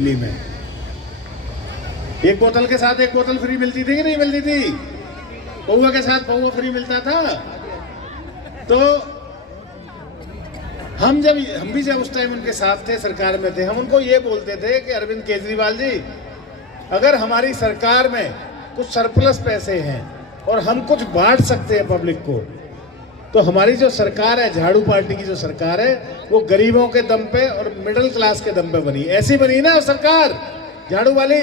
दिल्ली में एक बोतल के साथ एक बोतल फ्री मिलती थी कि नहीं मिलती थी? पौवा के साथ पौवा फ्री मिलता था। तो हम भी जब उस टाइम उनके साथ थे, सरकार में थे, हम उनको ये बोलते थे कि अरविंद केजरीवाल जी, अगर हमारी सरकार में कुछ सरप्लस पैसे हैं और हम कुछ बांट सकते हैं पब्लिक को, तो हमारी जो सरकार है, झाड़ू पार्टी की जो सरकार है, वो गरीबों के दम पे और मिडिल क्लास के दम पे बनी। ऐसी बनी ना सरकार झाड़ू वाली?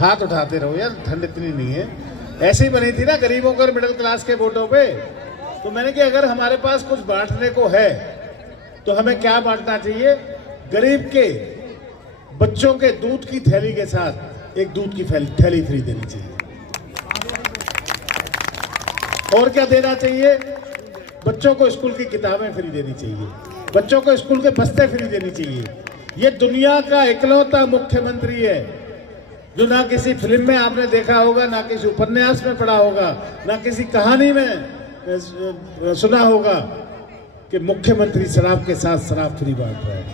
हाथ उठाते रहो यार, ठंड इतनी नहीं है। ऐसी बनी थी ना गरीबों के और मिडिल क्लास के वोटों पे। तो मैंने कि अगर हमारे पास कुछ बांटने को है तो हमें क्या बांटना चाहिए? गरीब के बच्चों के दूध की थैली के साथ एक दूध की थैली फ्री देनी चाहिए। और क्या देना चाहिए? बच्चों को स्कूल की किताबें फ्री देनी चाहिए, बच्चों को स्कूल के बस्ते फ्री देनी चाहिए। ये दुनिया का इकलौता मुख्यमंत्री है जो ना किसी फिल्म में आपने देखा होगा, ना किसी उपन्यास में पढ़ा होगा, ना किसी कहानी में सुना होगा कि मुख्यमंत्री शराब के साथ शराब फ्री बांट रहा है।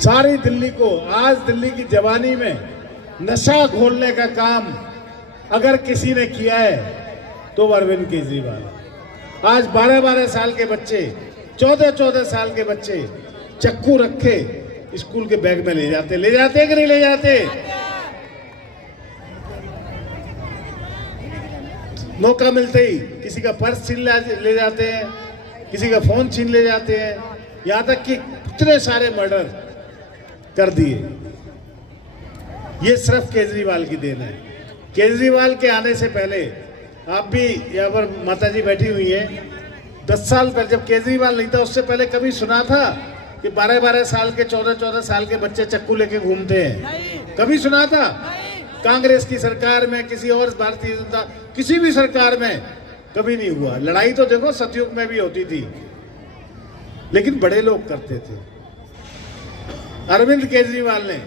सारी दिल्ली को, आज दिल्ली की जवानी में नशा घोलने का काम अगर किसी ने किया है तो अरविंद केजरीवाल। आज 12-12 साल के बच्चे, 14-14 साल के बच्चे चक्कू रखे स्कूल के बैग में ले जाते कि नहीं ले जाते? मौका मिलते ही किसी का पर्स छीन ले जाते हैं, किसी का फोन छीन ले जाते हैं, यहां तक कि इतने सारे मर्डर कर दिए। ये सिर्फ केजरीवाल की देन है। केजरीवाल के आने से पहले, आप भी यहाँ पर माताजी बैठी हुई हैं, 10 साल पहले जब केजरीवाल नहीं था उससे पहले कभी सुना था कि 12-12 साल के, 14-14 साल के बच्चे चक्कू लेके घूमते हैं? कभी सुना था? कांग्रेस की सरकार में, किसी और भारतीय जनता, किसी भी सरकार में कभी नहीं हुआ। लड़ाई तो देखो सतयुग में भी होती थी, लेकिन बड़े लोग करते थे। अरविंद केजरीवाल ने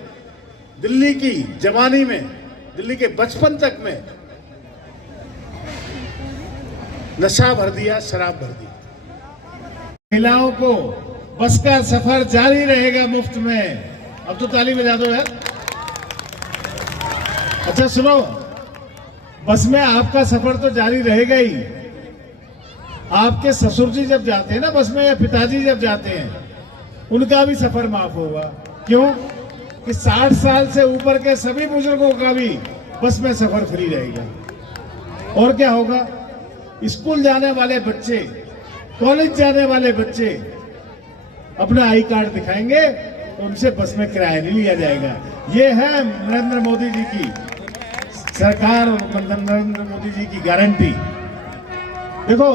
दिल्ली की जवानी में, दिल्ली के बचपन तक में नशा भर दिया, शराब भर दी। महिलाओं को बस का सफर जारी रहेगा मुफ्त में। अब तो ताली बजा दो यार। अच्छा सुनो, बस में आपका सफर तो जारी रहेगा ही। आपके ससुर जी जब जाते हैं ना बस में, या पिताजी जब जाते हैं, उनका भी सफर माफ होगा। क्यों? कि 60 साल से ऊपर के सभी बुजुर्गों का भी बस में सफर फ्री रहेगा। और क्या होगा? स्कूल जाने वाले बच्चे, कॉलेज जाने वाले बच्चे अपना आई कार्ड दिखाएंगे तो उनसे बस में किराया नहीं लिया जाएगा। ये है नरेंद्र मोदी जी की सरकार और नरेंद्र मोदी जी की गारंटी। देखो,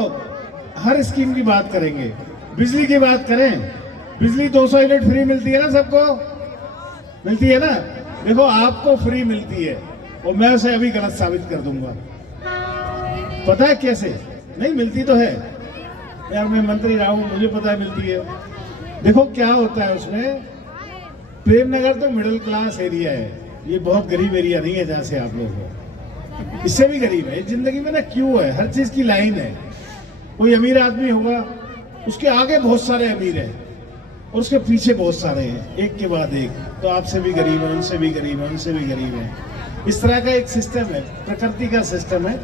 हर स्कीम की बात करेंगे। बिजली की बात करें, बिजली 200 यूनिट फ्री मिलती है ना सबको? मिलती है ना? देखो, आपको फ्री मिलती है और मैं उसे अभी गलत साबित कर दूंगा। पता है कैसे? नहीं मिलती तो है यार, मैं मंत्री रहा हूं, मुझे पता है मिलती है। देखो क्या होता है उसमें। प्रेमनगर तो मिडिल क्लास एरिया है, ये बहुत गरीब एरिया नहीं है जहां से आप लोग हो। इससे भी गरीब है जिंदगी में ना। क्यों है? हर चीज की लाइन है। कोई अमीर आदमी होगा, उसके आगे बहुत सारे अमीर हैं और उसके पीछे बहुत सारे हैं, एक के बाद एक। तो आपसे भी गरीब है, उनसे भी गरीब है, उनसे भी गरीब है। इस तरह का एक सिस्टम है, प्रकृति का सिस्टम है।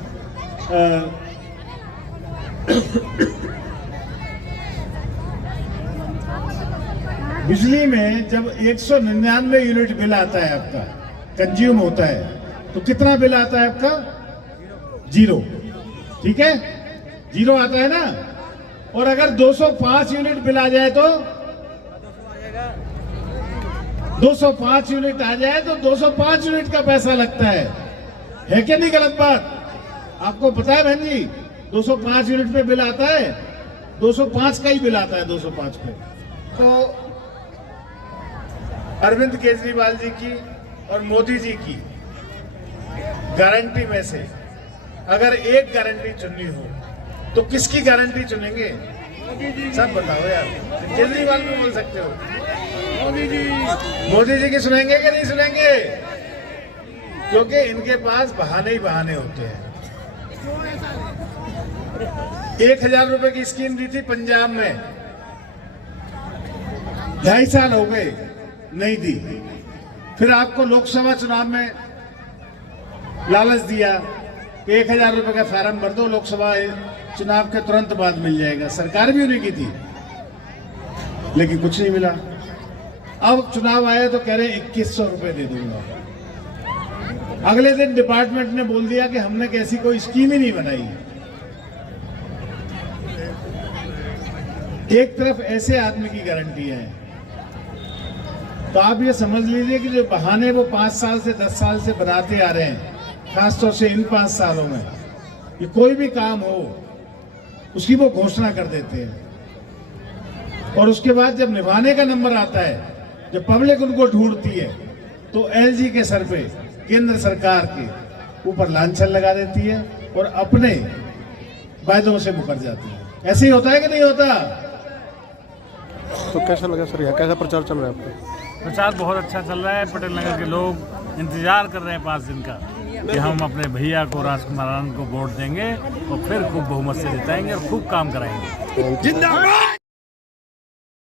बिजली में जब 199 यूनिट बिल आता है आपका, कंज्यूम होता है, तो कितना बिल आता है आपका? 0। ठीक है, 0 आता है ना। और अगर 205 यूनिट बिल आ जाए तो 205 यूनिट आ जाए तो 205 यूनिट का पैसा लगता है क्या नहीं? गलत बात। आपको पता है बहन जी, 205 यूनिट पे बिल आता है, 205 का ही बिल आता है, 205 पे। तो अरविंद केजरीवाल जी की और मोदी जी की गारंटी में से अगर एक गारंटी चुननी हो तो किसकी गारंटी चुनेंगे? सब बताओ यार। केजरीवाल भी बोल सकते हो, मोदी जी की सुनेंगे कि नहीं सुनेंगे? क्योंकि इनके पास बहाने ही बहाने होते हैं। 1000 रुपए की स्कीम दी थी पंजाब में, 2.5 साल हो गए, नहीं दी। फिर आपको लोकसभा चुनाव में लालच दिया कि 1000 रुपए का फार्म भर दो, लोकसभा चुनाव के तुरंत बाद मिल जाएगा। सरकार भी उन्हीं की थी, लेकिन कुछ नहीं मिला। अब चुनाव आया तो कह रहे 2100 रुपए दे दूंगा। अगले दिन डिपार्टमेंट ने बोल दिया कि हमने कैसी कोई स्कीम ही नहीं बनाई। एक तरफ ऐसे आदमी की गारंटी है, तो आप ये समझ लीजिए कि जो बहाने वो 5 साल से 10 साल से बनाते आ रहे हैं, खासतौर से इन 5 सालों में, ये कोई भी काम हो उसकी वो घोषणा कर देते हैं, और उसके बाद जब निभाने का नंबर आता है, जब पब्लिक उनको ढूंढती है, तो एलजी के सर पे केंद्र सरकार के ऊपर लांछन लगा देती है और अपने वायदों से मुकर जाती है। ऐसे ही होता है कि नहीं होता? तो कैसा लगा सर, यहाँ कैसा प्रचार चल रहा है आपका? प्रचार बहुत अच्छा चल रहा है। पटेल नगर के लोग इंतजार कर रहे हैं 5 दिन का कि हम अपने भैया को, राजकुमार आनंद को वोट देंगे और फिर खूब बहुमत से जिताएंगे और खूब काम कराएंगे। जिंदाबाद।